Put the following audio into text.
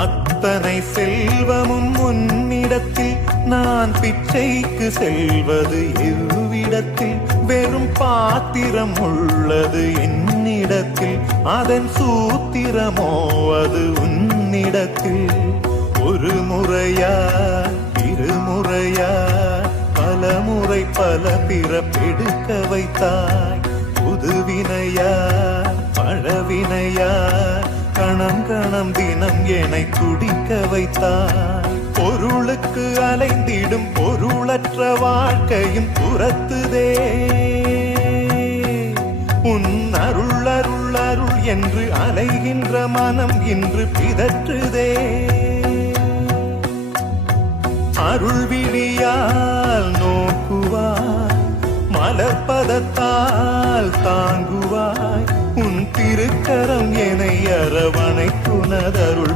அத்தனை செல்வமும் உன்னிடத்தில் நான் பிச்சைக்கு செல்வது எவ்விடத்தில் வெறும் பாத்திரம் உள்ளது என்னிடத்தில் அதன் சூத்திரமோ அது உன்னிடத்தில் ஒரு முறையா இருமுறையா பல முறை பல பிறப்பெடுக்க வைத்தாய் புதுவினையா பழவினையா கணம் கணம் தினம் என்னை துடிக்க வைத்தாய் பொருளுக்கு அலைந்திடும் பொருளற்ற வாழ்க்கையும் துரத்துதே உன் அருள் அருள் அருள் என்று அலைகின்ற மனம் இன்று பிதற்றுதே அருள் விழியால் நோக்குவாய் மலர்பதத்தால் தாங்குவாய் உன் திருக்கரம் என்னை அரவணைக்குனதருள்